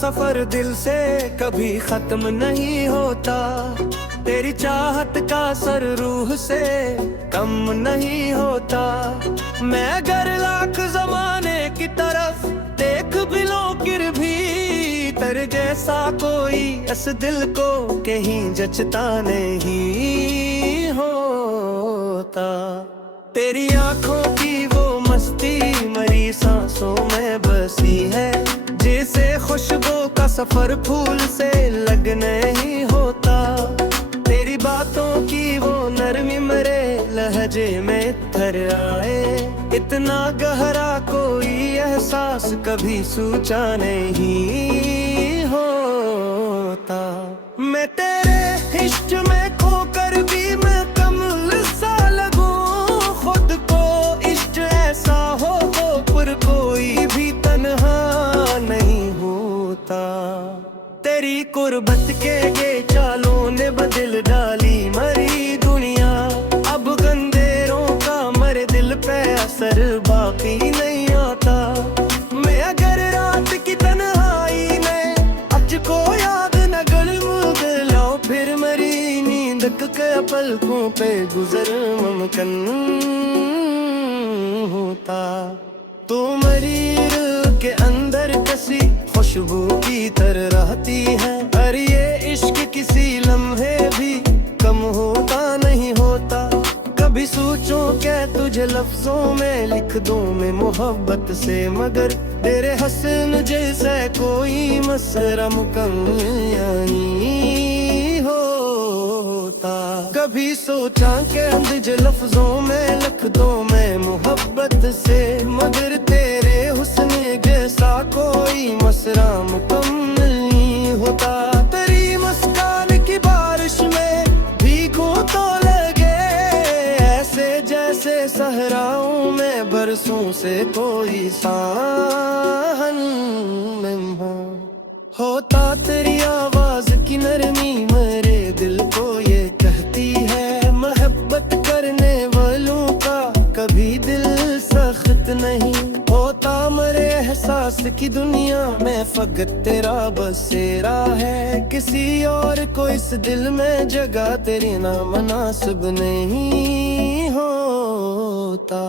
सफर दिल से कभी खत्म नहीं होता। तेरी चाहत का असर रूह से कम नहीं होता। मैं अगर लाख जमाने की तरफ देख भी लो गिर भी, तेरे जैसा कोई इस दिल को कहीं जचता नहीं होता। तेरी आंखों की वो मस्ती मरी सांसों में बसी है, जैसे खुशबू का सफर फूल से लग नहीं होता। तेरी बातों की वो नरमी मेरे लहजे में तर आए, इतना गहरा कोई एहसास कभी सोचा नहीं होता। मैं तेरे इश्क में खोकर भी मैं कमल सा लगूं, खुद को इश्क ऐसा हो पर कोई भी तन्हा नहीं होता। तेरी कुर्बत के ये चालों ने बदल डाली मरी दुनिया, अब गंदेरों का मरे दिल पे असर बाकी नहीं आता। मैं अगर रात की तन्हाई में तुझको याद न गलाऊं, फिर मेरी नींद के पलकों पे गुजर मुमकिन होता। तू मेरी रूह के अंदर कसी खुशबू की तरह रहती है, और ये इश्क किसी लम्हे भी कम होता नहीं होता। कभी सोचूं क्या तुझे लफ्जों में लिख दूं मैं मोहब्बत से, मगर तेरे हसन जैसे कोई मसरा मुकम्मल नहीं होता। कभी सोचा क्या तुझे लफ्जों में लिख दूं मैं मोहब्बत से, मगर तेरे हुस्न जैसा कोई मसरा मुकम्मल नहीं होता। तेरी मुस्कान की बारिश में भीगूं तो लगे ऐसे जैसे सहराओं में बरसों से कोई साहन होता। तेरी आवाज की नरमी मेरे दिल को ये कहती है, मोहब्बत करने वालों का कभी दिल सख्त नहीं होता। मेरे एहसास की दुनिया में फकत तेरा बसेरा है, किसी और को इस दिल में जगह तेरी ना मुनासिब नहीं होता।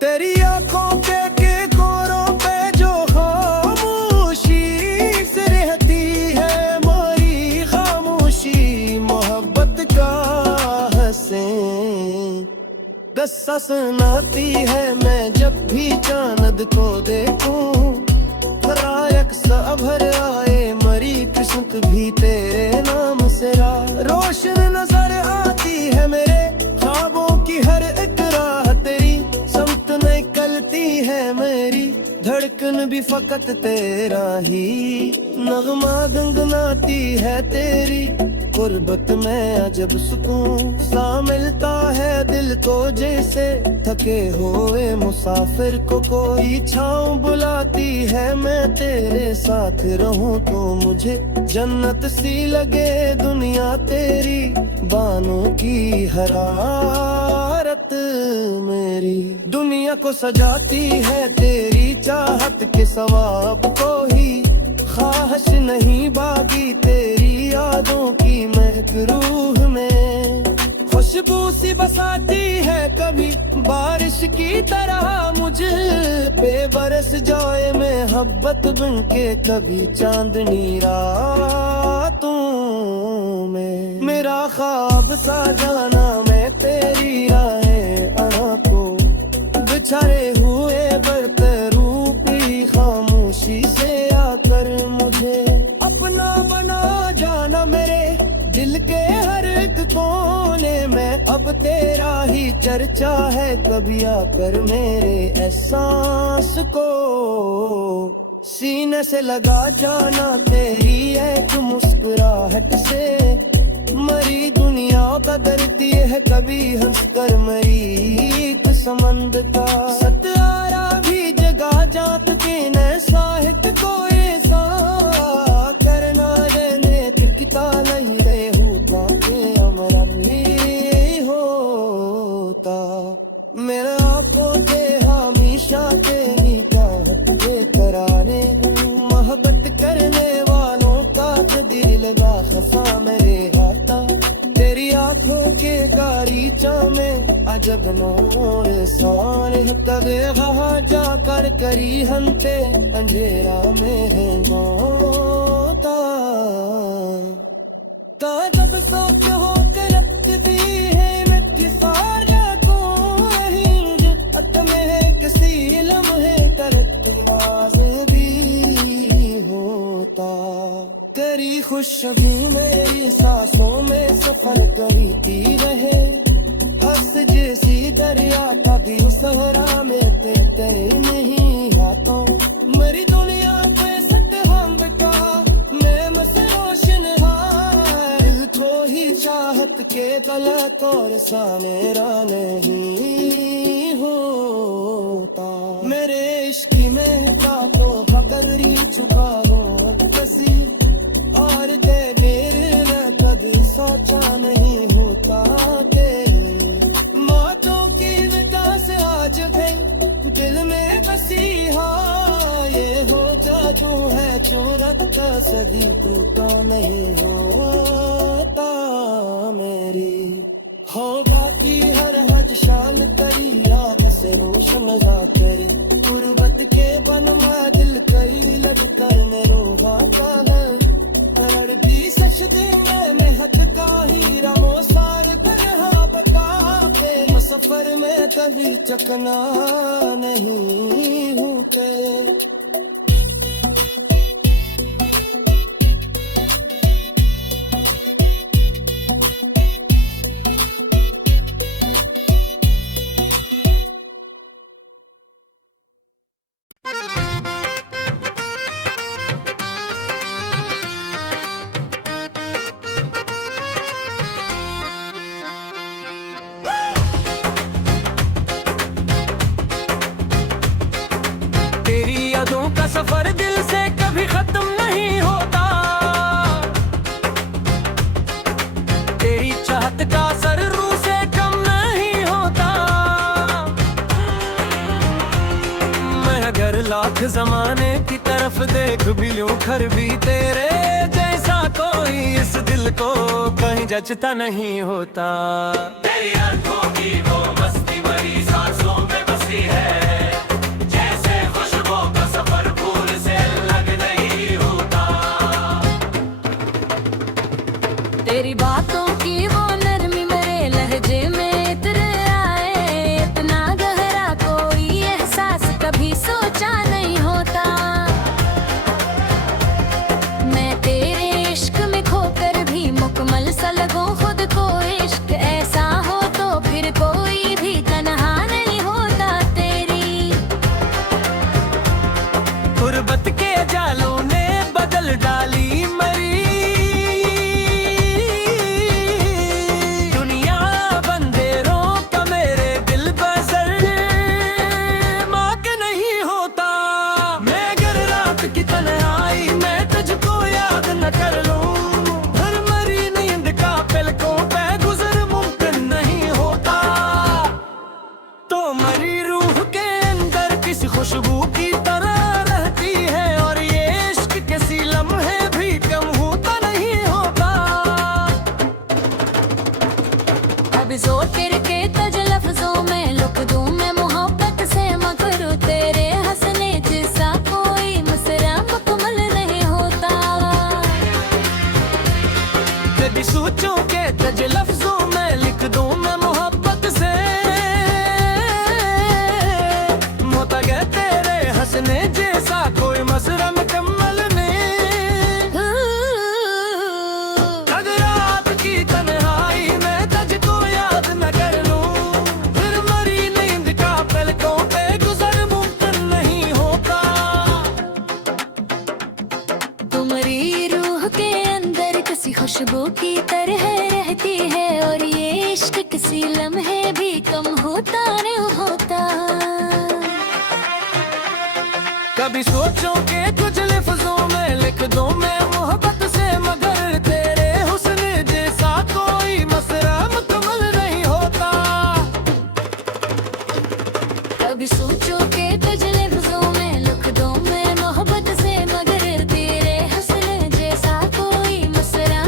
तेरी आंखों के कोरों पे जो खामोशी से रहती है मोरी खामोशी, मोहब्बत का हंसे गस्सा सुनाती है। मैं जब भी चांद को देखूं रायक सा भर आए, मरी किस्मत भी तेरे नाम से रोशन नजर आती है। मेरे ख्वाबों की हर एक राह तेरी समत निकलती है, मेरी धड़कन भी फकत तेरा ही नगमा गुनगुनाती है। तेरी गुर्बत में अजब सुकून सा मिलता है दिल को, जैसे थके हुए मुसाफिर को कोई छाँव बुलाती है। मैं तेरे साथ रहूं तो मुझे जन्नत सी लगे दुनिया, तेरी बानों की हरारत मेरी दुनिया को सजाती है। तेरी चाहत के सवाब को ही ख्वाहिश नहीं बाकी, तेरी यादों की महक रूह में खुशबू सी बसाती है। कभी बारिश की तरह मुझे पे बरस जाए मोहब्बत बनके, कभी चांदनी रातों में मेरा ख्वाब सा जाना मैं तेरी राहें आंखों बिछड़े हुए बरतरूपी खामोशी से आकर मुझे अपना बना जाना। मेरे दिल के हर एक कोने में अब तेरा ही चर्चा है, कभी आकर मेरे एहसास को सीने से लगा जाना। तेरी एक मुस्कुराहट से मरी दुनिया बदलती है, कभी हंसकर मरी एक समंद का सतारा भी जगा जात के न साहित्य को ऐसा करना रहने किता नहीं रहे होता के हमारा भी होता। मेरा आंखों के हमेशा तेरी चाहत के करारे मोहब्बत करने सफा मेरे हाथा तेरी आंखों के गारीचा में अजब नूर सान तबे वहाँ जाकर करी हंते अंधेरा में है मौता जब सोच हो करत दी है मिट्टी सारा को रहेंगे में है किसी लम्हे करत आवाज भी होता तेरी खुशबू मेरी सांसों में सफर करती रहे हंस जैसी दरिया कभी सहरा में तेरे नहीं हाथों मेरी दुनिया पे सत हम का मैं मस रोशन दिल को ही चाहत के गलत और सानेरा नहीं होता मेरे इश्क में का तो बकरी चुका हो कसी और दे मेरे में कभी सोचा नहीं होता तेरी मौतों की विदा से आज भी दिल में बसी ये हो जा जो है जो रखता सदी टूटा नहीं होता मेरी होगा कि हर हद शान करी याद से रोशन तेरी गुर्बत के बन मैं दिल कई लग कर में रोहाता है पर भी सच दिन में हद का ही रमो सार पर बता के सफर में कभी चकना नहीं होते सफर दिल से कभी खत्म नहीं होता तेरी चाहत का असर रूह से कम नहीं होता मैं अगर लाख जमाने की तरफ देख भी लूं खर भी तेरे जैसा कोई इस दिल को कहीं जचता नहीं होता तेरी आंखों की वो मस्ती भरी सांसों में बसी है तेरी बातों की वो नरमी मेरे लहजे में इतर आए इतना गहरा कोई एहसास कभी सोचा नहीं होता मैं तेरे इश्क में खोकर भी मुकम्मल सा लगूं खुद को इश्क ऐसा हो तो फिर कोई भी तन्हा नहीं होता तेरी गुर्बत के जालों ने बदल डाली मरी खुशबू की तरह रहती है और ये इश्क किसी लम्हे भी कम होता नहीं होता अब जोर करके तज लफ्जों में लुक दूं मैं मोहब्बत से मगर तेरे हंसने जैसा कोई मुस्कुरा मुकम्मल नहीं होता कभी सोचूं के तज लफ्जों में लिख दूं मैं मोहब्बत से हंसने जैसा कोई मसरा मुकम्मल नहीं अगर आपकी तन्हाई में तुझको याद न कर लूं फिर मरी नींद का पलकों पे गुजर मुमकिन नहीं होता तुम्हारी रूह के अंदर किसी खुशबू की तरह रहती है और ये इश्क किसी लम्हे भी कम होता नहीं होता कभी सोचो के कुछ लफ्जों में लिख दूं मैं मोहब्बत से मगर तेरे हुस्न जैसा कोई मसरा मुकम्मल नहीं होता कभी सोचो के तुझ लफ्जों में लिख दूं मैं मोहब्बत से मगर तेरे हुस्न जैसा कोई मसरा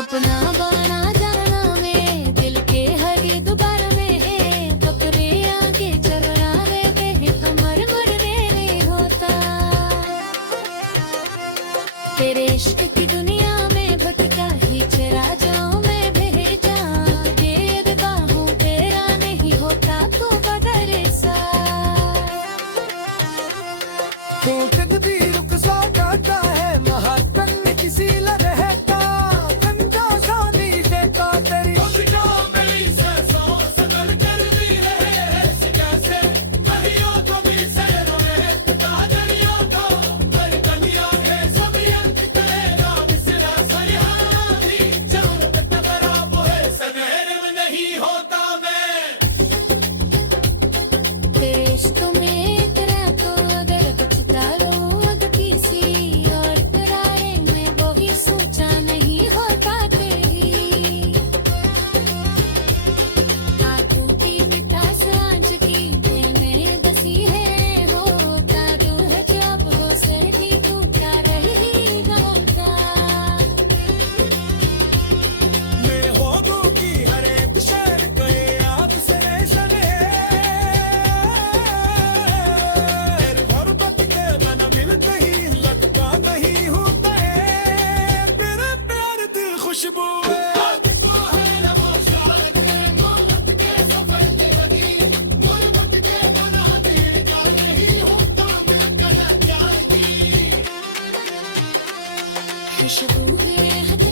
अपना बना जाना में दिल के हर दोबारा में कपड़े आगे चलना रे पे कमर मरने नहीं होता तेरे इश्क की दुनिया में भटका ही चला जाऊं मैं भेजा ये बाहों तेरा नहीं होता तू बदर सा तो तकदीर रुखसा काटा है महातन में किसी लहका गंजा शादी देता तेरी तेरे इश्क में तेरा तो अगर बचता रो किसी और करारे में वो ही सोचा नहीं होता तेरी आंखों की मिठास आंच की दिल में बसी है होता रूह जब हो सर्दी टूटा रहेगा होता मैं होगों की हर एक शहर को याद से सने तेरे मोहब्बत के मन मिलते ही लगता नहीं होता है तेरे प्यार दिल खुशबू है खुशबू है